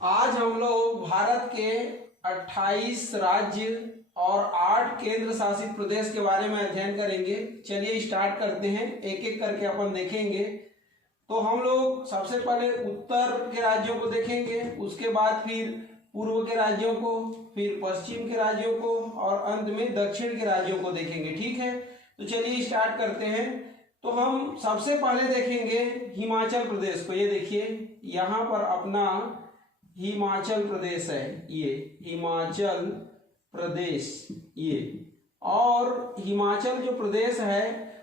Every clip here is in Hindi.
आज हम लोग भारत के 28 राज्य और 8 केंद्र शासित प्रदेश के बारे में अध्ययन करेंगे। चलिए स्टार्ट करते हैं, एक एक करके अपन देखेंगे। तो हम लोग सबसे पहले उत्तर के राज्यों को देखेंगे, उसके बाद फिर पूर्व के राज्यों को, फिर पश्चिम के राज्यों को और अंत में दक्षिण के राज्यों को देखेंगे। ठीक है, तो चलिए स्टार्ट करते हैं। तो हम सबसे पहले देखेंगे हिमाचल प्रदेश को। ये देखिए यहाँ पर अपना हिमाचल प्रदेश है, ये हिमाचल प्रदेश। ये और हिमाचल जो प्रदेश है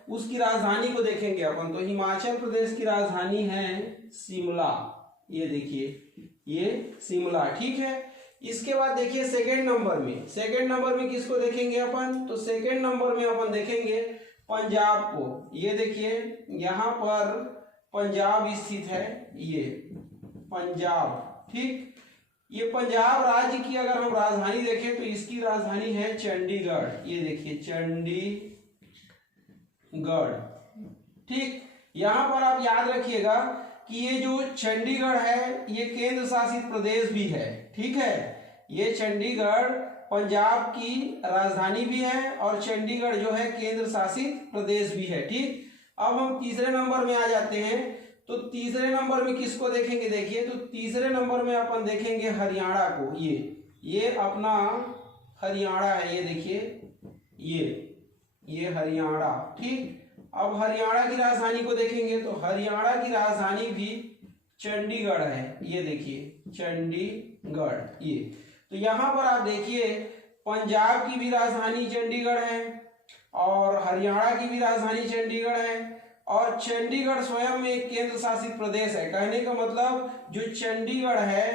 उसकी राजधानी को देखेंगे अपन। तो हिमाचल प्रदेश की राजधानी है शिमला। ये देखिए ये शिमला। ठीक है, इसके बाद देखिए सेकंड नंबर में किसको देखेंगे अपन? तो सेकंड नंबर में अपन देखेंगे पंजाब को। ये देखिए यहाँ पर पंजाब स्थित है, ये पंजाब। ठीक, ये पंजाब राज्य की अगर हम राजधानी देखें तो इसकी राजधानी है चंडीगढ़। ये देखिए चंडीगढ़। ठीक, यहां पर आप याद रखिएगा कि ये जो चंडीगढ़ है ये केंद्र शासित प्रदेश भी है। ठीक है, ये चंडीगढ़ पंजाब की राजधानी भी है और चंडीगढ़ जो है केंद्र शासित प्रदेश भी है। ठीक, अब हम तीसरे नंबर में आ जाते हैं। तो तीसरे नंबर में किसको देखेंगे? देखिए, तो तीसरे नंबर में अपन देखेंगे हरियाणा को। ये अपना हरियाणा है। ये देखिए ये हरियाणा। ठीक, अब हरियाणा की राजधानी को देखेंगे तो हरियाणा की राजधानी भी चंडीगढ़ है। ये देखिए चंडीगढ़। ये तो यहाँ पर आप देखिए पंजाब की भी राजधानी चंडीगढ़ है और हरियाणा की भी राजधानी चंडीगढ़ है और चंडीगढ़ स्वयं में एक केंद्र शासित प्रदेश है। कहने का मतलब जो चंडीगढ़ है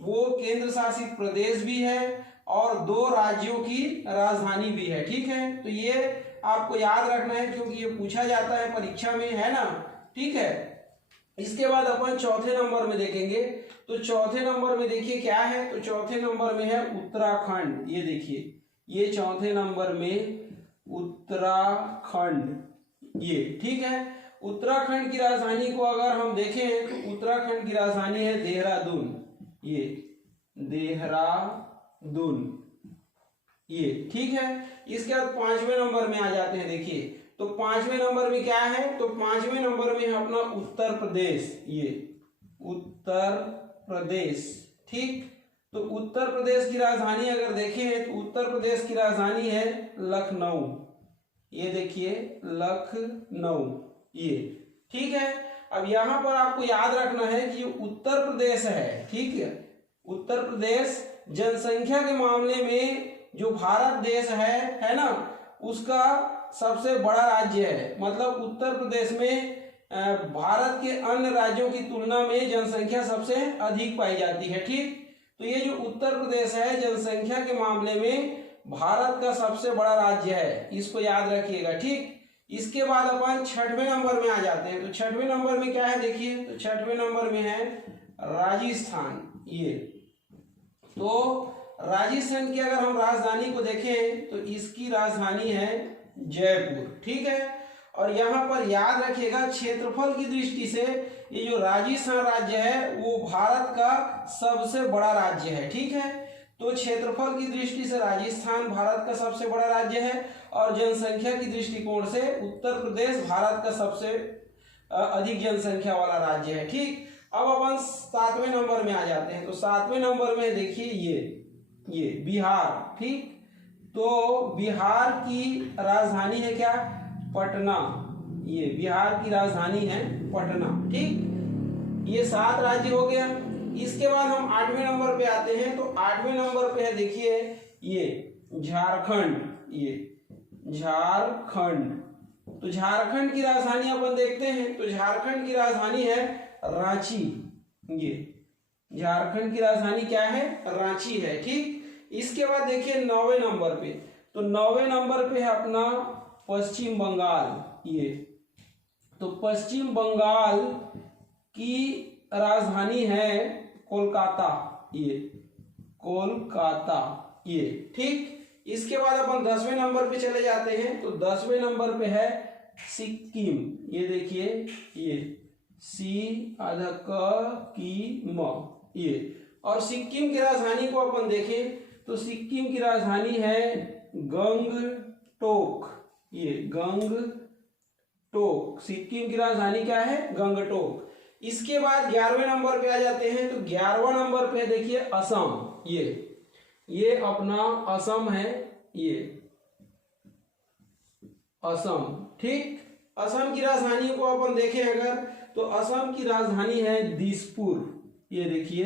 वो केंद्र शासित प्रदेश भी है और 2 राज्यों की राजधानी भी है। ठीक है, तो ये आपको याद रखना है क्योंकि ये पूछा जाता है परीक्षा में, है ना। ठीक है, इसके बाद अपन चौथे नंबर में देखेंगे। तो चौथे नंबर में देखिए क्या है? तो चौथे नंबर में है उत्तराखंड। ये देखिए ये चौथे नंबर में उत्तराखंड। ये ठीक है, उत्तराखंड की राजधानी को अगर हम देखें तो उत्तराखंड की राजधानी है देहरादून। ये देहरादून। ये ठीक है, इसके बाद 5वें नंबर में आ जाते हैं। देखिए तो 5वें नंबर में क्या है? तो 5वें नंबर में है अपना उत्तर प्रदेश। ये उत्तर प्रदेश। ठीक, तो उत्तर प्रदेश की राजधानी अगर देखें तो उत्तर प्रदेश की राजधानी है लखनऊ। ये देखिए लखनऊ। ये ठीक है, अब यहां पर आपको याद रखना है कि उत्तर प्रदेश है। ठीक है, उत्तर प्रदेश जनसंख्या के मामले में जो भारत देश है ना, उसका सबसे बड़ा राज्य है। मतलब उत्तर प्रदेश में भारत के अन्य राज्यों की तुलना में जनसंख्या सबसे अधिक पाई जाती है। ठीक, तो ये जो उत्तर प्रदेश है जनसंख्या के मामले में भारत का सबसे बड़ा राज्य है, इसको याद रखिएगा। ठीक, इसके बाद अपन 6वें नंबर में आ जाते हैं। तो 6वें नंबर में क्या है? देखिए तो 6वें नंबर में है राजस्थान। ये तो राजस्थान की अगर हम राजधानी को देखें तो इसकी राजधानी है जयपुर। ठीक है, और यहाँ पर याद रखिएगा क्षेत्रफल की दृष्टि से ये जो राजस्थान राज्य है वो भारत का सबसे बड़ा राज्य है। ठीक है, तो क्षेत्रफल की दृष्टि से राजस्थान भारत का सबसे बड़ा राज्य है और जनसंख्या की दृष्टिकोण से उत्तर प्रदेश भारत का सबसे अधिक जनसंख्या वाला राज्य है। ठीक, अब अपन 7वें नंबर में आ जाते हैं। तो 7वें नंबर में देखिए ये बिहार। ठीक, तो बिहार की राजधानी है क्या? पटना। ये बिहार की राजधानी है पटना। ठीक, ये 7 राज्य हो गया। इसके बाद हम 8वें नंबर पे आते हैं। तो 8वें नंबर पे है देखिए ये झारखंड। ये झारखंड। तो झारखंड की राजधानी अपन देखते हैं। तो झारखंड की राजधानी है रांची। ये झारखंड की राजधानी क्या है? रांची है। ठीक, इसके बाद देखिए 9वें नंबर पे। तो 9वें नंबर पे है अपना पश्चिम बंगाल। ये तो पश्चिम बंगाल की राजधानी है कोलकाता। ये कोलकाता। ये ठीक, इसके बाद अपन 10वें नंबर पे चले जाते हैं। तो 10वें नंबर पे है सिक्किम। ये देखिए ये सी आधा क की म। ये और सिक्किम की राजधानी को अपन देखें तो सिक्किम की राजधानी है गंगटोक। ये गंगटोक सिक्किम की राजधानी क्या है, गंगटोक। इसके बाद 11वें नंबर पे आ जाते हैं, तो 11वां नंबर पे देखिए असम। ये अपना असम है, ये असम। ठीक, असम की राजधानी को अपन देखें अगर, तो असम की राजधानी है दिसपुर। ये देखिए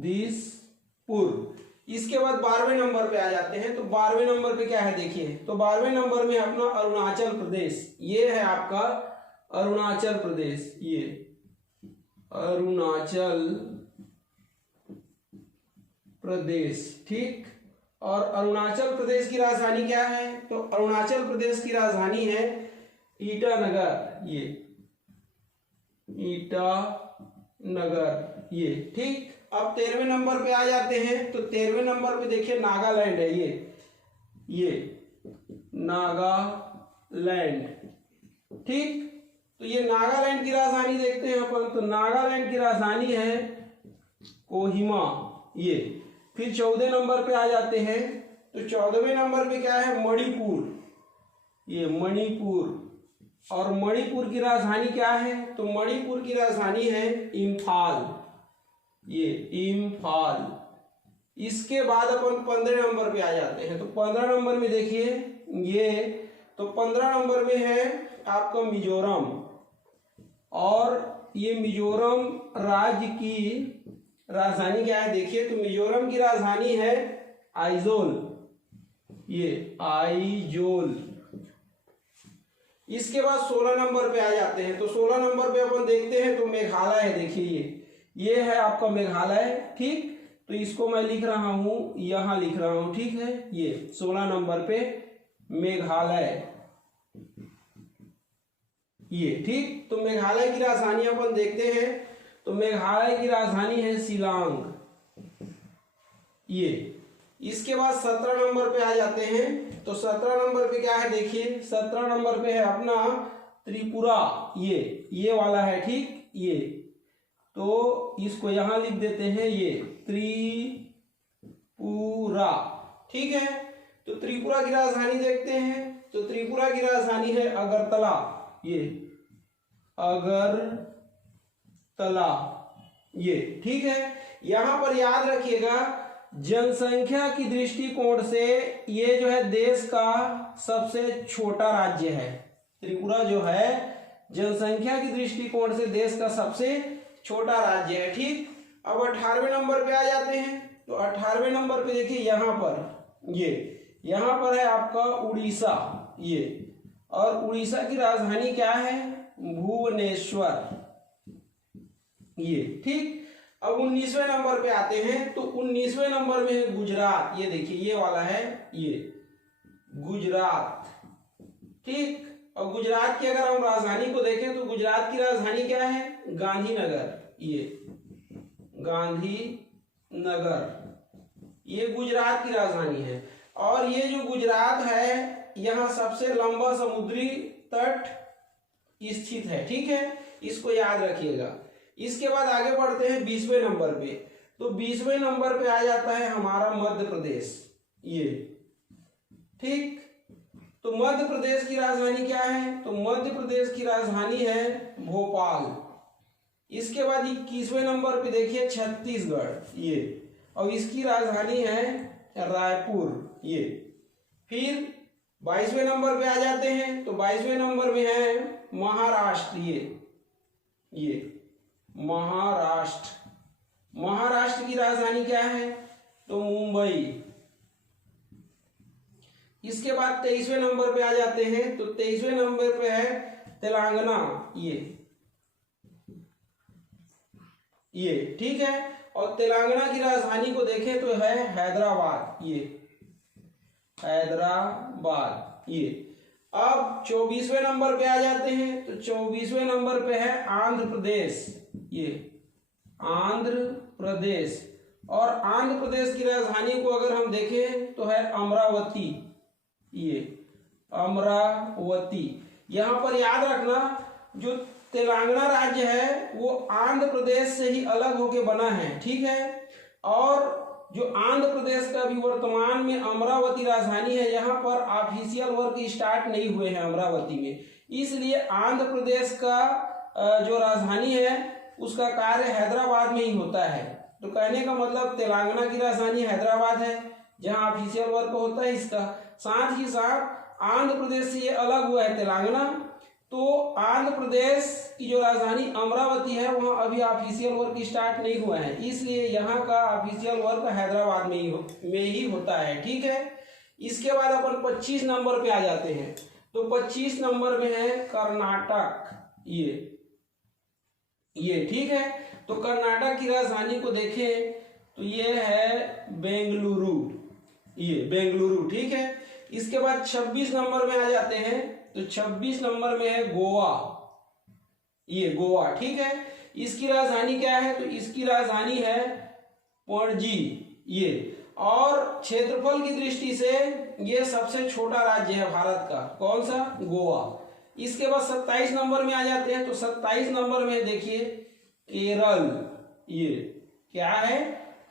दिसपुर। इसके बाद 12वें नंबर पे आ जाते हैं, तो 12वें नंबर पे क्या है देखिए, तो 12वें नंबर में अपना अरुणाचल प्रदेश। ये है आपका अरुणाचल प्रदेश, ये अरुणाचल प्रदेश। ठीक, और अरुणाचल प्रदेश की राजधानी क्या है, तो अरुणाचल प्रदेश की राजधानी है ईटानगर। ये ईटानगर, ये ठीक। अब 13वें नंबर पे आ जाते हैं, तो 13वें नंबर पे देखिए नागालैंड है। ये नागालैंड। ठीक, तो ये नागालैंड की राजधानी देखते हैं अपन, तो नागालैंड की राजधानी है कोहिमा। ये फिर 14 नंबर पे आ जाते हैं, तो 14वें नंबर पे क्या है, मणिपुर। ये मणिपुर, और मणिपुर की राजधानी क्या है, तो मणिपुर की राजधानी है इम्फाल। ये इम्फाल। इसके बाद अपन 15 नंबर पे आ जाते हैं, तो 15 नंबर में देखिए ये, तो 15 नंबर में है आपका मिजोरम। और ये मिजोरम राज्य की राजधानी क्या है देखिए, तो मिजोरम की राजधानी है आइजोल। ये आइजोल। इसके बाद 16 नंबर पे आ जाते हैं, तो 16 नंबर पे अपन देखते हैं तो मेघालय है। देखिए ये है आपका मेघालय। ठीक, तो इसको मैं लिख रहा हूं, यहां लिख रहा हूं। ठीक है, ये 16 नंबर पे मेघालय। ये ठीक, तो मेघालय की राजधानी अपन देखते हैं, तो मेघालय की राजधानी है शिलांग। ये इसके बाद 17 नंबर पे आ जाते हैं, तो 17 नंबर पे क्या है देखिए, 17 नंबर पे है अपना त्रिपुरा। ये वाला है। ठीक, ये तो इसको यहां लिख देते हैं, ये त्रिपुरा। ठीक है, तो त्रिपुरा की राजधानी देखते हैं, तो त्रिपुरा की राजधानी है अगरतला। ये अगरतला। ये ठीक है। यहां पर याद रखिएगा, जनसंख्या की दृष्टिकोण से ये जो है देश का सबसे छोटा राज्य है। त्रिपुरा जो है जनसंख्या की दृष्टिकोण से देश का सबसे छोटा राज्य है। ठीक, अब 18वें नंबर पे आ जाते हैं, तो 18वें नंबर पे देखिए यहां पर है आपका उड़ीसा। ये, और उड़ीसा की राजधानी क्या है, भुवनेश्वर। ये ठीक। अब 19वें नंबर पे आते हैं, तो 19वें नंबर में है गुजरात। ये देखिए ये वाला है, ये गुजरात। ठीक, और गुजरात की अगर हम राजधानी को देखें, तो गुजरात की राजधानी क्या है, गांधीनगर। ये गांधीनगर, ये गुजरात की राजधानी है। और ये जो गुजरात है, यहाँ सबसे लंबा समुद्री तट स्थित है। ठीक है, इसको याद रखिएगा। इसके बाद आगे बढ़ते हैं 20वें नंबर पे, तो 20वें नंबर पे आ जाता है हमारा मध्य प्रदेश। ये ठीक, तो मध्य प्रदेश की राजधानी क्या है, तो मध्य प्रदेश की राजधानी है भोपाल। इसके बाद 21वें नंबर पे देखिए छत्तीसगढ़। ये, और इसकी राजधानी है रायपुर। ये फिर 22वें नंबर पे आ जाते हैं, तो 22वें नंबर में है महाराष्ट्र। ये महाराष्ट्र की राजधानी क्या है, तो मुंबई। इसके बाद 23वें नंबर पे आ जाते हैं, तो 23वें नंबर पे है तेलंगाना। ये ठीक है, और तेलंगाना की राजधानी को देखें तो है हैदराबाद। ये हैदराबाद। ये अब 24वें नंबर पे आ जाते हैं, तो 24वें नंबर पे है आंध्र प्रदेश। ये आंध्र प्रदेश, और आंध्र प्रदेश की राजधानी को अगर हम देखें तो है अमरावती। ये अमरावती। यहां पर याद रखना, जो तेलंगाना राज्य है वो आंध्र प्रदेश से ही अलग होके बना है, ठीक है। और जो आंध्र प्रदेश का अभी वर्तमान में अमरावती राजधानी है, यहाँ पर ऑफिशियल वर्क स्टार्ट नहीं हुए हैं अमरावती में, इसलिए आंध्र प्रदेश का जो राजधानी है उसका कार्य हैदराबाद में ही होता है। तो कहने का मतलब तेलंगाना की राजधानी हैदराबाद है जहाँ ऑफिशियल वर्क होता है इसका। साथ ही साथ आंध्र प्रदेश से ये अलग हुआ है तेलंगाना, तो आंध्र प्रदेश की जो राजधानी अमरावती है वहाँ अभी ऑफिशियल वर्क स्टार्ट नहीं हुआ है, इसलिए यहाँ का ऑफिशियल वर्क हैदराबाद में ही होता है, ठीक है। इसके बाद अपन 25 नंबर पे आ जाते हैं। तो 25 नंबर में है कर्नाटक, ये ठीक है। तो कर्नाटक की राजधानी को देखें तो ये है बेंगलुरु, ठीक है। इसके बाद 26 नंबर में आ जाते हैं। तो 26 नंबर में है गोवा, ठीक है। इसकी राजधानी क्या है? तो इसकी राजधानी है पणजी, और क्षेत्रफल की दृष्टि से ये सबसे छोटा राज्य है भारत का। कौन सा? गोवा। इसके बाद 27 नंबर में आ जाते हैं। तो 27 नंबर में देखिए केरल, ये क्या है?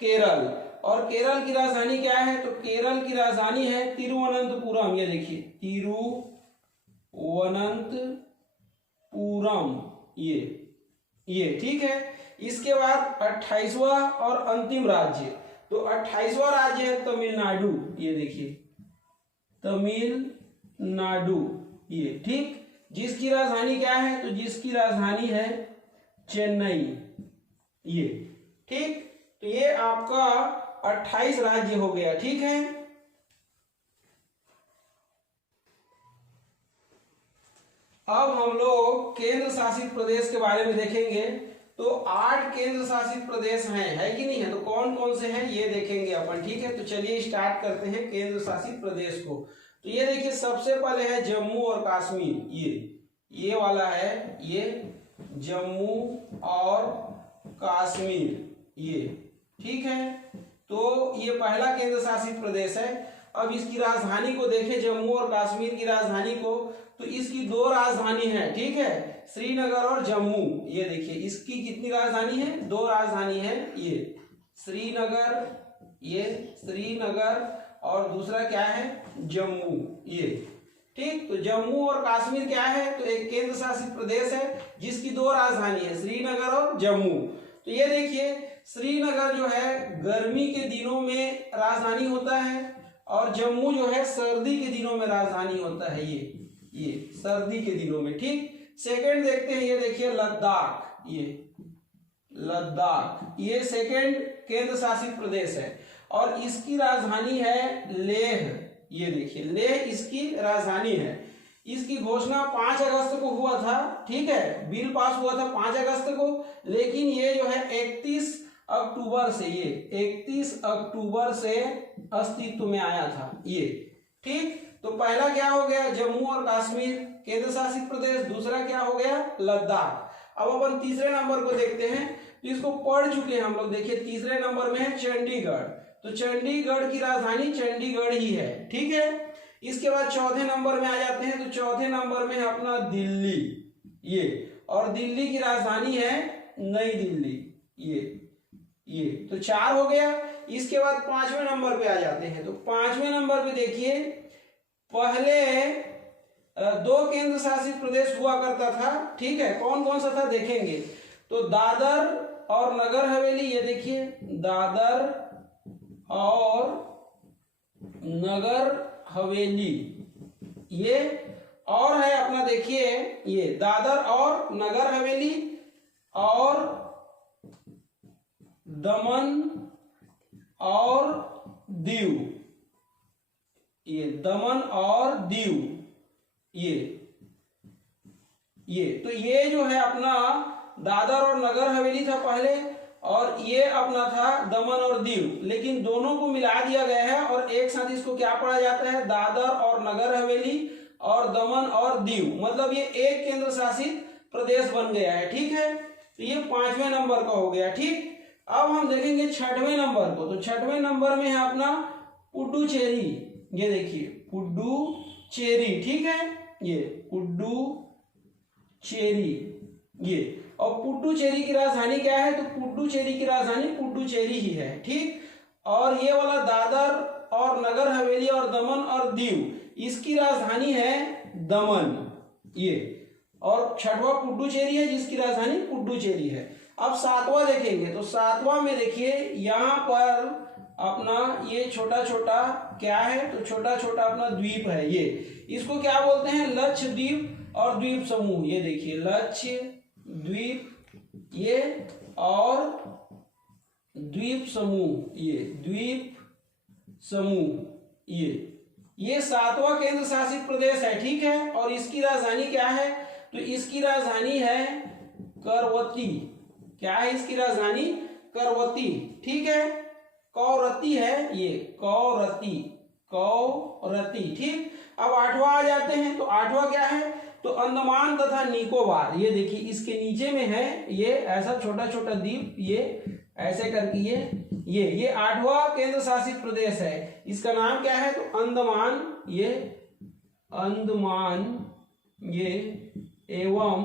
केरल। और केरल की राजधानी क्या है? तो केरल की राजधानी है तिरुवनंतपुरम, ये देखिए तिरुवनंतपुरम, ये ठीक है। इसके बाद 28वां और अंतिम राज्य, तो 28वां राज्य है तमिलनाडु, ये देखिए तमिलनाडु, ये ठीक। जिसकी राजधानी क्या है? तो जिसकी राजधानी है चेन्नई, ये ठीक। तो ये आपका 28 राज्य हो गया, ठीक है। अब हम लोग केंद्र शासित प्रदेश के बारे में देखेंगे। तो 8 केंद्र शासित प्रदेश हैं, है कि नहीं है? तो कौन कौन से हैं ये देखेंगे अपन, ठीक है। तो चलिए स्टार्ट करते हैं केंद्र शासित प्रदेश को। तो ये देखिए सबसे पहले है जम्मू और कश्मीर, ये वाला है, ये जम्मू और कश्मीर, ये ठीक है। तो ये पहला केंद्र शासित प्रदेश है। अब इसकी राजधानी को देखें, जम्मू और कश्मीर की राजधानी को, तो इसकी 2 राजधानी है, ठीक है, श्रीनगर और जम्मू। ये देखिए इसकी कितनी राजधानी है? 2 राजधानी है, ये श्रीनगर और दूसरा क्या है? जम्मू, ये ठीक। तो जम्मू और कश्मीर क्या है? तो एक केंद्र शासित प्रदेश है जिसकी 2 राजधानी है, श्रीनगर और जम्मू। तो ये देखिए श्रीनगर जो है गर्मी के दिनों में राजधानी होता है, और जम्मू जो है सर्दी के दिनों में राजधानी होता है, ये सर्दी के दिनों में, ठीक। सेकंड देखते हैं, ये देखिए लद्दाख, ये सेकंड केंद्र शासित प्रदेश है, और इसकी राजधानी है लेह, ये देखिए लेह इसकी राजधानी है। इसकी घोषणा 5 अगस्त को हुआ था, ठीक है, बिल पास हुआ था 5 अगस्त को, लेकिन ये जो है 31 अक्टूबर से अस्तित्व में आया था, ये ठीक। तो पहला क्या हो गया? जम्मू और कश्मीर केंद्र शासित प्रदेश। दूसरा क्या हो गया? लद्दाख। अब अपन तीसरे नंबर को देखते हैं, तो इसको पढ़ चुके हैं हम लोग। देखिए तीसरे नंबर में है चंडीगढ़, तो चंडीगढ़ की राजधानी चंडीगढ़ ही है, ठीक है। इसके बाद चौथे नंबर में आ जाते हैं। तो चौथे नंबर में है अपना दिल्ली, ये, और दिल्ली की राजधानी है नई दिल्ली, ये तो 4 हो गया। इसके बाद 5वें नंबर पे आ जाते हैं। तो 5वें नंबर पे देखिए पहले 2 केंद्र शासित प्रदेश हुआ करता था, ठीक है। कौन कौन सा था देखेंगे। तो दादर और नगर हवेली, ये देखिए दादर और नगर हवेली, ये, और है अपना देखिए ये दादर और नगर हवेली, और दमन और दीव, ये दमन और दीव, ये तो ये जो है अपना दादर और नगर हवेली था पहले, और ये अपना था दमन और दीव, लेकिन दोनों को मिला दिया गया है और एक साथ इसको क्या पढ़ा जाता है? दादर और नगर हवेली और दमन और दीव, मतलब ये एक केंद्र शासित प्रदेश बन गया है, ठीक है। तो ये 5वें नंबर का हो गया, ठीक। अब हम देखेंगे 6वें नंबर को। तो 6वें नंबर में है अपना पुडुचेरी, ये देखिए पुडुचेरी, ठीक है, ये पुडुचेरी, ये। और पुडुचेरी की राजधानी क्या है, तो पुडुचेरी की राजधानी पुडुचेरी ही है, ठीक। और ये वाला दादर और नगर हवेली और दमन और दीव, इसकी राजधानी है दमन, ये। और छठवां पुडुचेरी है जिसकी राजधानी पुडुचेरी है। अब सातवां देखेंगे, तो सातवां में देखिए यहाँ पर अपना ये छोटा छोटा क्या है, तो छोटा छोटा अपना द्वीप है, ये इसको क्या बोलते हैं, लक्षद्वीप और द्वीप समूह। ये देखिए लक्षद्वीप ये और द्वीप समूह, ये द्वीप समूह, ये सातवां केंद्र शासित प्रदेश है, ठीक है। और इसकी राजधानी क्या है, तो इसकी राजधानी है करवती। क्या है इसकी राजधानी, करवती, ठीक है। कौरती है ये, कौरती, कौरती, ठीक। अब आठवां आ जाते हैं, तो आठवां क्या है, तो अंडमान तथा निकोबार। ये देखिए इसके नीचे में है ये ऐसा छोटा छोटा द्वीप, ये ऐसे करके ये आठवां केंद्र शासित प्रदेश है। इसका नाम क्या है, तो अंडमान, ये अंडमान ये एवं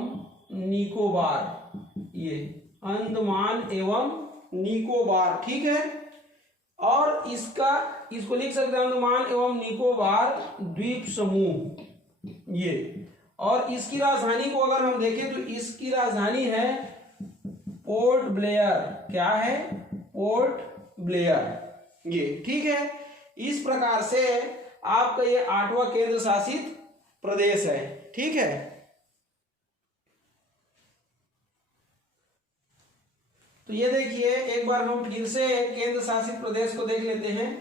निकोबार, ये अंडमान एवं निकोबार, ठीक है। और इसको लिख सकते हैं अंडमान एवं निकोबार द्वीप समूह, ये। और इसकी राजधानी को अगर हम देखें तो इसकी राजधानी है पोर्ट ब्लेयर। क्या है, पोर्ट ब्लेयर, ये, ठीक है। इस प्रकार से आपका ये आठवां केंद्र शासित प्रदेश है, ठीक है। तो ये देखिए एक बार हम फिर से केंद्र शासित प्रदेश को देख लेते हैं।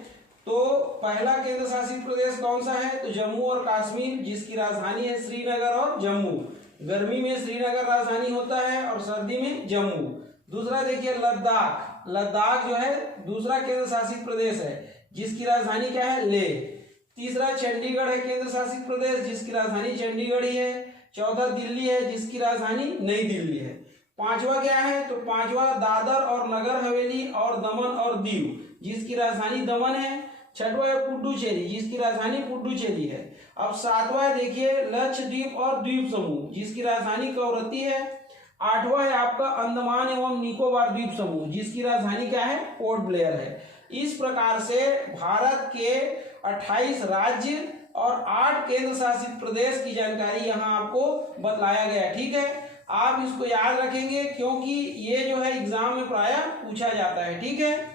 तो पहला केंद्र शासित प्रदेश कौन सा है, तो जम्मू और कश्मीर, जिसकी राजधानी है श्रीनगर और जम्मू। गर्मी में श्रीनगर राजधानी होता है और सर्दी में जम्मू। दूसरा देखिए लद्दाख, लद्दाख जो है दूसरा केंद्र शासित प्रदेश है, जिसकी राजधानी क्या है, लेह। तीसरा चंडीगढ़ है केंद्र शासित प्रदेश, जिसकी राजधानी चंडीगढ़ ही है। चौथा दिल्ली है, जिसकी राजधानी नई दिल्ली है। पांचवा क्या है, तो पांचवा दादर और नगर हवेली और दमन और दीव, जिसकी राजधानी दमन है। छठवा है पुडुचेरी, जिसकी राजधानी पुडुचेरी है। अब सातवां है देखिए लक्षद्वीप और द्वीप समूह, जिसकी राजधानी कवरत्ती है। आठवां है आपका अंडमान एवं निकोबार द्वीप समूह, जिसकी राजधानी क्या है, पोर्ट ब्लेयर है। इस प्रकार से भारत के 28 राज्य और 8 केंद्र शासित प्रदेश की जानकारी यहाँ आपको बतलाया गया, ठीक है। आप इसको याद रखेंगे क्योंकि ये जो है एग्जाम में प्रायः पूछा जाता है, ठीक है।